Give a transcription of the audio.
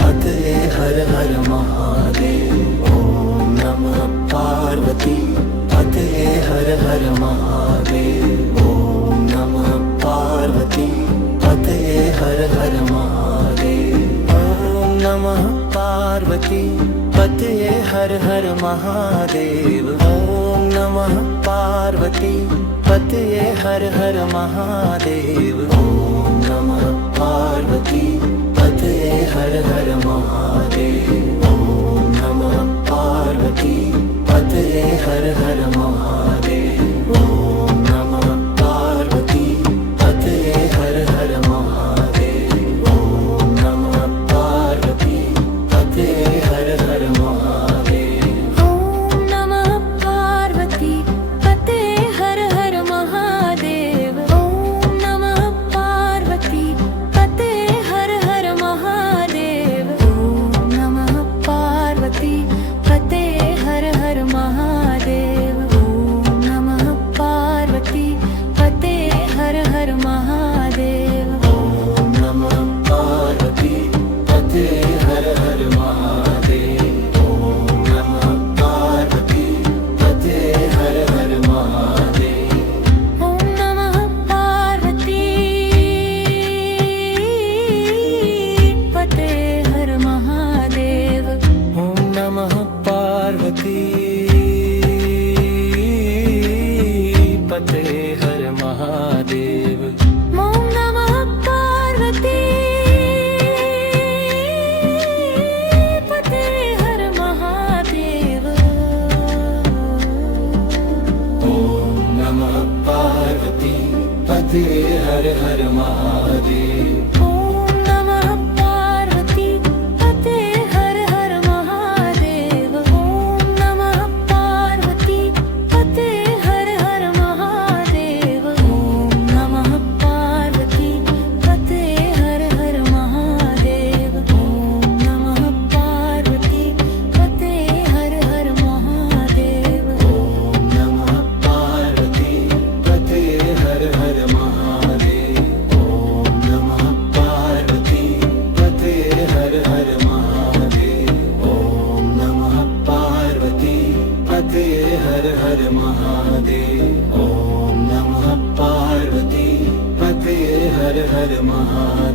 पतये हर हर महादेव। ओम नमः पार्वती पतये हर हर महादेव। ओम नमः पार्वती पतये हर हर महादेव। ओम नमः पार्वती पतये हर हर महादेव। ओम नमः पार्वती पतये हर हर महादेव। ओम नमः पार्वती पतये हर हर महादेव। ओम नमः पार्वती पतये हर हर महादेव। ओम नमः पार्वती पतये हर हर महादेव। ओम नमः पार्वती पतये हर हर महादेव। ओम नमः पार्वती पतये हर हर महादेव। ओम नमः पार्वती पतये हर हर महादेव। ओम नमः पार्वती पतये हर हर महादेव। ओम नमः पार्वती पतये हर हर महादेव। ओम नमः पार्वती पतये हर हर महादेव। ओम नमः पार्वती पतये हर हर महादेव। ओम नमः पार्वती पतये हर महादेव। ओम नमः पार्वती पतये हर महादेव। ओम नमः पार्वती पतये हर महादेव। ओम नमः पार्वती पतये हर हर महादेव। ओम नमः पार्वती पतये हर हर महादेव। ओम नमः पार्वती पतये हर हर महादेव। ओम नमः पार्वती पतये हर हर महादेव। ओम नमः पार्वती पतये हर हर महादेव। ओम नमः पार्वती पतये हर हर महादेव। ओम नमः पार्वती पतये हर हर महादेव। ओम नमः पार्वती पतये हर हर महादेव। ओम नमः पार्वती पतये हर हर महादेव।